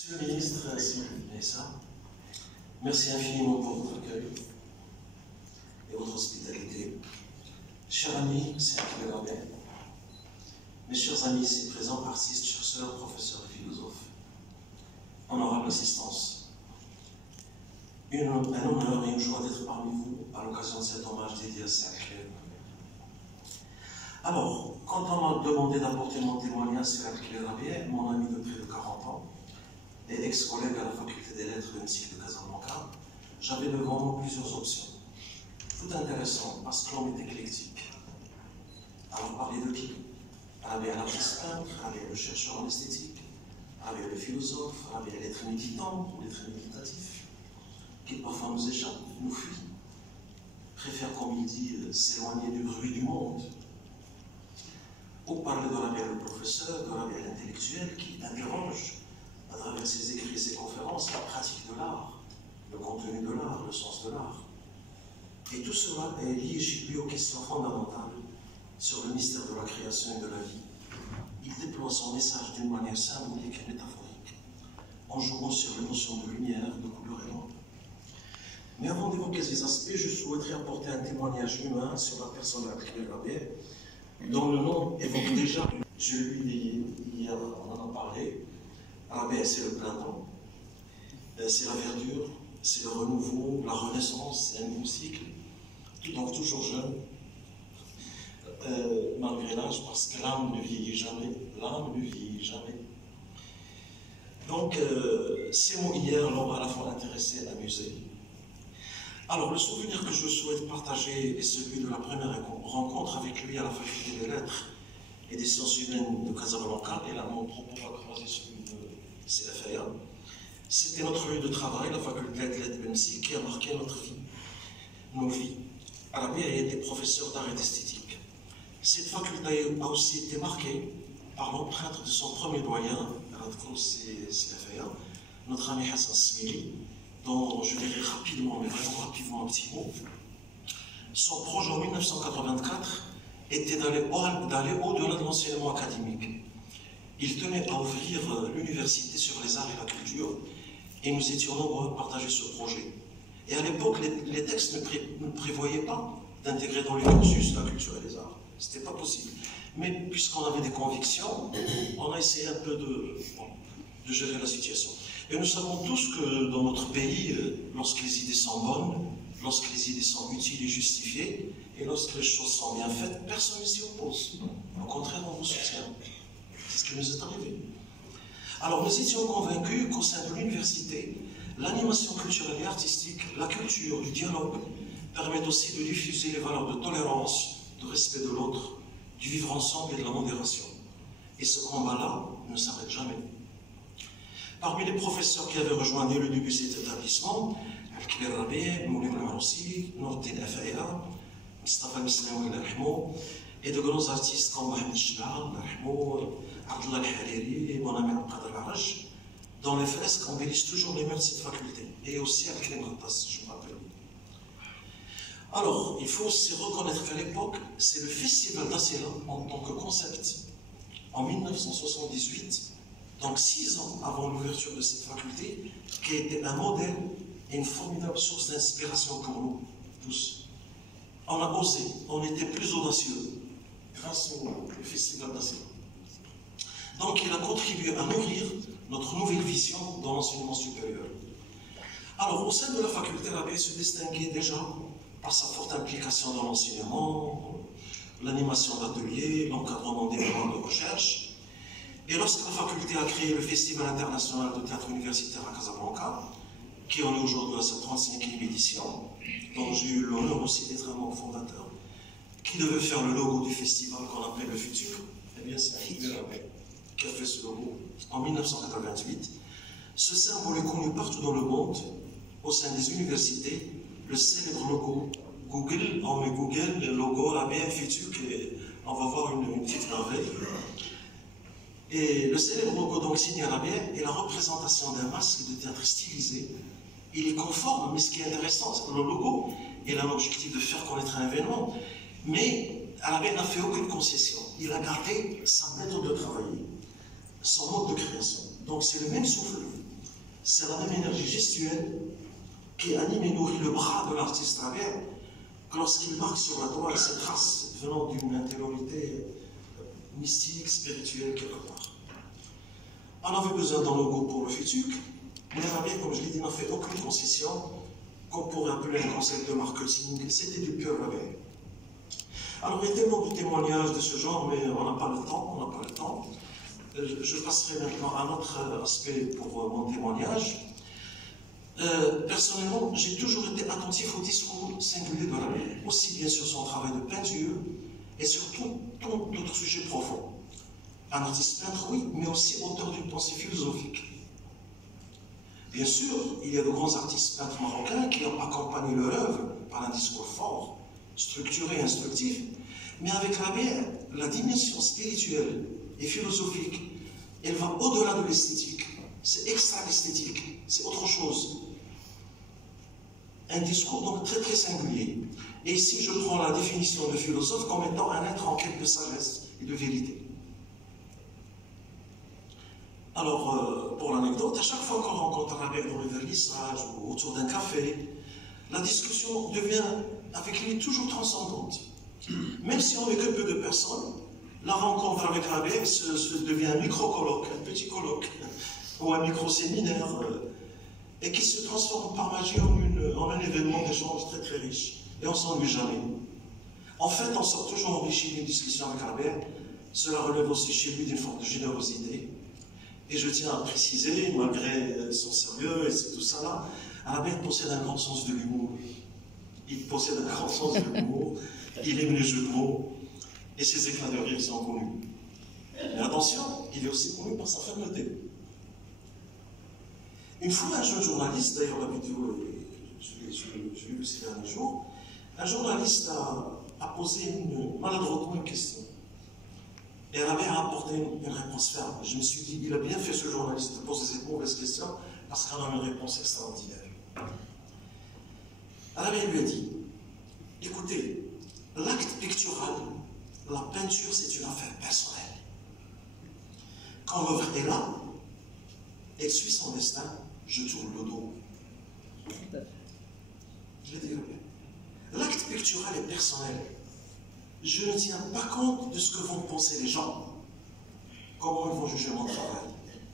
Monsieur le ministre, s'il vous plaît, ça. Merci infiniment pour votre accueil et votre hospitalité. Chers amis, c'est un Robert. Mes chers amis ici présents, artistes, chercheurs, professeurs et philosophes, honorable assistance, un honneur et une joie d'être parmi vous à l'occasion de cet hommage dédié à Serge. Alors, quand on m'a demandé d'apporter mon témoignage sur Al-Khilé Rabia, mon ami de près de 40 ans, et ex-collègue à la faculté des lettres de l'hémicycle de Casablanca, j'avais devant moi plusieurs options. Tout intéressant, parce que l'on est éclectique. Alors, parler de qui? Rabia l'artiste peintre, Rabia le chercheur en esthétique, Rabia le philosophe, Rabia l'être méditant ou l'être méditatif, qui parfois nous échappe, nous fuit, préfère, comme il dit, s'éloigner du bruit du monde. Ou parler de Rabia le professeur, de Rabia l'intellectuel, qui interroge à travers ses écrits et ses conférences la pratique de l'art, le contenu de l'art, le sens de l'art. Et tout cela est lié chez lui aux questions fondamentales sur le mystère de la création et de la vie. Il déploie son message d'une manière symbolique et métaphorique, en jouant sur les notions de lumière, de couleur et d'ombre. Mais avant d'évoquer ces aspects, je souhaiterais apporter un témoignage humain sur la personne d'Al-Khilé Rabia, dont le nom évoque déjà. Je lui ai dit hier, on en a parlé. Rabia, c'est le printemps, c'est la verdure, c'est le renouveau, la renaissance, c'est un nouveau cycle. Donc toujours jeune, malgré l'âge, parce que l'âme ne vieillit jamais. L'âme ne vieillit jamais. Donc, ces mots hier l'ont à la fois intéressé et amusé. Alors, le souvenir que je souhaite partager est celui de la première rencontre avec lui à la faculté des lettres et des sciences humaines de Casablanca, et là, mon propos va croiser celui de CFA. C'était notre lieu de travail, la faculté des lettres de l'hémicycle, qui a marqué notre vie, nos vies. Rabia a été professeur d'art et d'esthétique. Cette faculté a aussi été marquée par l'empreinte de son premier doyen, CFA, notre ami Hassan Smili, dont je dirais rapidement, mais vraiment rapidement un petit mot. Son projet en 1984 était d'aller au-delà de l'enseignement académique. Il tenait à ouvrir l'université sur les arts et la culture, et nous étions nombreux à partager ce projet. Et à l'époque, les textes ne prévoyaient pas d'intégrer dans les cursus la culture et les arts. Ce n'était pas possible. Mais puisqu'on avait des convictions, on a essayé un peu de gérer la situation. Et nous savons tous que dans notre pays, lorsque les idées sont bonnes, lorsque les idées sont utiles et justifiées, et lorsque les choses sont bien faites, personne ne s'y oppose. Au contraire, on vous soutient. C'est ce qui nous est arrivé. Alors nous étions convaincus qu'au sein de l'université, l'animation culturelle et artistique, la culture du dialogue, permettent aussi de diffuser les valeurs de tolérance, de respect de l'autre, du vivre ensemble et de la modération. Et ce combat-là ne s'arrête jamais. Parmi les professeurs qui avaient rejoint dès le début de cet établissement, Al-Khilé Rabia, Moulim Al-Aroussi, Nourdin Afaya, Mustafa Mislaoui, et de grands artistes comme Mohamed Chibal, Abdullah Al-Hariri et mon ami Al-Qadr Al-Araj, dont les fresques embellissent toujours les murs de cette faculté, et aussi Al-Khilé Mqaddas, je me rappelle. Alors, il faut aussi reconnaître qu'à l'époque, c'est le festival d'Assela en tant que concept, en 1978, donc 6 ans avant l'ouverture de cette faculté, qui a été un modèle et une formidable source d'inspiration pour nous tous. On a osé, on était plus audacieux grâce au festival d'Assela. Donc il a contribué à nourrir notre nouvelle vision dans l'enseignement supérieur. Alors au sein de la faculté, Rabia se distinguait déjà par sa forte implication dans l'enseignement, l'animation d'ateliers, l'encadrement des programmes de recherche. Et lorsque la faculté a créé le Festival international de théâtre universitaire à Casablanca, qui en est aujourd'hui à sa 35e édition, dont j'ai eu l'honneur aussi d'être un membre fondateur, qui devait faire le logo du festival qu'on appelle le Futur, eh bien c'est Al-Khilé Rabia qui a fait ce logo en 1988. Ce symbole est connu partout dans le monde, au sein des universités, le célèbre logo Google, on met Google, le logo Rabia Futur, on va voir une petite merveille. Et le célèbre logo donc signé à Rabia est la représentation d'un masque de théâtre stylisé. Il est conforme, mais ce qui est intéressant, c'est que le logo, il a l'objectif de faire connaître un événement, mais Rabia n'a fait aucune concession. Il a gardé sa méthode de travail, son mode de création. Donc c'est le même souffle, c'est la même énergie gestuelle qui anime et nourrit le bras de l'artiste Rabia lorsqu'il marque sur la toile ces traces venant d'une intériorité mystique, spirituelle quelque part. On avait besoin d'un logo pour le futur, mais Rabia, comme je l'ai dit, n'a fait aucune concession qu'on pourrait appeler un concept de marketing. C'était du pur Rabia. Alors il y a tellement de témoignages de ce genre, mais on n'a pas le temps, Je passerai maintenant à un autre aspect pour mon témoignage. Personnellement, j'ai toujours été attentif au discours singulier de Rabia, aussi bien sur son travail de peinture et sur d'autres sujets profonds. Un artiste peintre, oui, mais aussi auteur d'une pensée philosophique. Bien sûr, il y a de grands artistes peintres marocains qui ont accompagné leur œuvre par un discours fort, structuré et instructif, mais avec Rabia, la dimension spirituelle et philosophique, elle va au-delà de l'esthétique. C'est extra-esthétique, c'est autre chose. Un discours donc très très singulier. Et ici, je prends la définition de philosophe comme étant un être en quête de sagesse et de vérité. Alors, pour l'anecdote, à chaque fois qu'on rencontre Rabia dans le vernissage ou autour d'un café, la discussion devient avec lui toujours transcendante. Même si on n'est que peu de personnes, la rencontre avec Rabia devient un micro-colloque, un petit colloque, ou un micro-séminaire, et qui se transforme par magie en un événement d'échange très très riche. Et on ne s'ennuie jamais. En fait, on sort toujours enrichi d'une discussion avec Rabia. Cela relève aussi chez lui d'une forme de générosité. Et je tiens à préciser, malgré son sérieux et tout ça là, Rabia possède un grand sens de l'humour. Il possède un grand sens de l'humour, il aime les jeux de mots, et ses éclats de rire sont connus. Mais attention, il est aussi connu par sa fermeté. Une fois, un jeune journaliste, d'ailleurs la vidéo, je l'ai vu ces derniers jours, un journaliste a posé maladroitement une question. Et Rabia a apporté une réponse ferme. Je me suis dit, il a bien fait ce journaliste de poser cette mauvaise question, parce qu'on a une réponse extraordinaire. Rabia lui a dit, écoutez, l'acte pictural, la peinture, c'est une affaire personnelle. Quand l'œuvre est là, elle suit son destin, je tourne le dos. Je l'ai dit, l'acte pictural est personnel. Je ne tiens pas compte de ce que vont penser les gens, comment ils vont juger mon travail.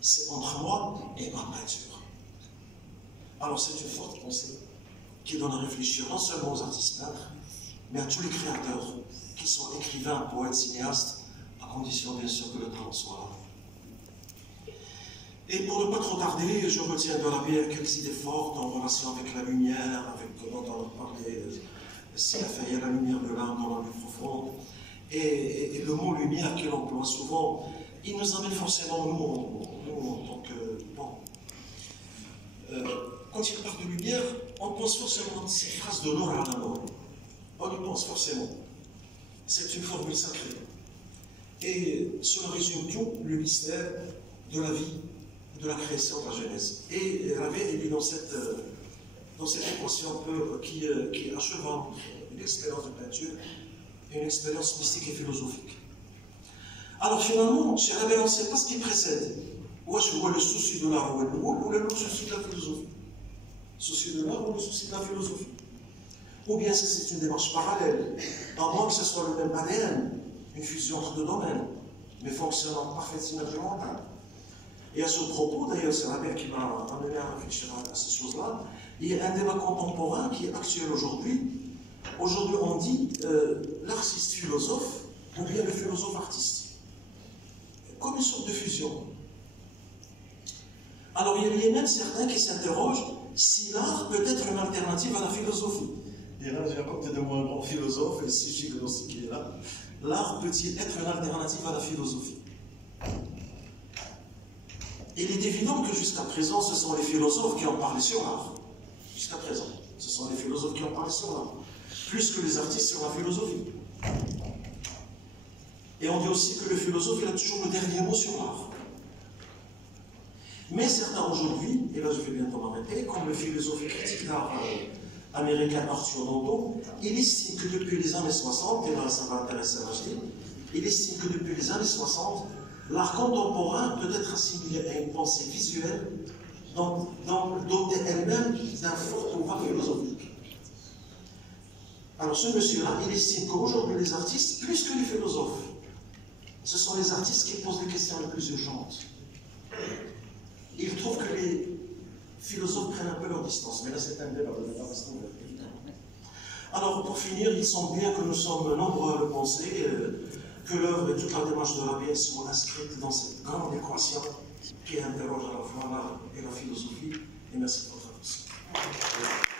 C'est entre moi et ma peinture. Alors c'est une forte pensée qui donne à réfléchir non seulement aux artistes peintres, mais à tous les créateurs, qui sont écrivains, poètes, cinéastes, à condition bien sûr que le talent soit là. Et pour ne pas trop tarder, je retiens de Rabia quelques idées fortes en relation avec la lumière, avec dont on a parlé, il y a la lumière de l'âme dans la plus profonde, et le mot lumière qu'il emploie souvent, il nous amène forcément, nous en tant que... Bon, quand il parle de lumière, on pense forcément à ces phrases de Nour al-Amour. On y pense forcément. C'est une formule sacrée. Et cela résume tout le mystère de la vie, de la création de la Genèse. Et Rabia est dans cette équation qui achève une expérience de peinture et une expérience mystique et philosophique. Alors finalement, chez Rabia, on ne sait pas ce qui précède. Ou le souci de l'art ou le souci de la philosophie. Souci de l'art ou le souci de la philosophie. Ou bien c'est une démarche parallèle, à moins que ce soit le même ADN, une fusion entre deux domaines, mais fonctionnant en parfaite synergie mentale. Et à ce propos, d'ailleurs, c'est Rabia qui m'a amené à réfléchir à ces choses-là, il y a un débat contemporain qui est actuel aujourd'hui. Aujourd'hui, on dit l'artiste philosophe ou bien le philosophe artiste. Comme une sorte de fusion. Alors, il y a même certains qui s'interrogent si l'art peut être une alternative à la philosophie. Et là, j'ai à côté de moi un grand philosophe, et si je sais qui est là, l'art peut-il être une alternative à la philosophie? Et il est évident que jusqu'à présent, ce sont les philosophes qui ont parlé sur l'art. Jusqu'à présent, ce sont les philosophes qui ont parlé sur l'art. Plus que les artistes sur la philosophie. Et on dit aussi que le philosophe, il a toujours le dernier mot sur l'art. Mais certains aujourd'hui, et là je vais bientôt m'arrêter, comme le philosophe et critique d'art américain Arthur Danto, il estime que depuis les années 60, et là ça va intéresser Rachid, il estime que depuis les années 60, l'art contemporain peut être assimilé à une pensée visuelle dotée elle-même d'un fort pouvoir philosophique. Alors ce monsieur-là, il estime qu'aujourd'hui les artistes, plus que les philosophes, ce sont les artistes qui posent les questions les plus urgentes. Il trouve que les philosophes prennent un peu leur distance, mais là c'est un débat, Alors pour finir, il semble bien que nous sommes nombreux à le penser, que l'œuvre et toute la démarche de Rabelais sont inscrites dans cette grande équation qui interroge à la fois l'art et la philosophie. Et merci pour votre attention.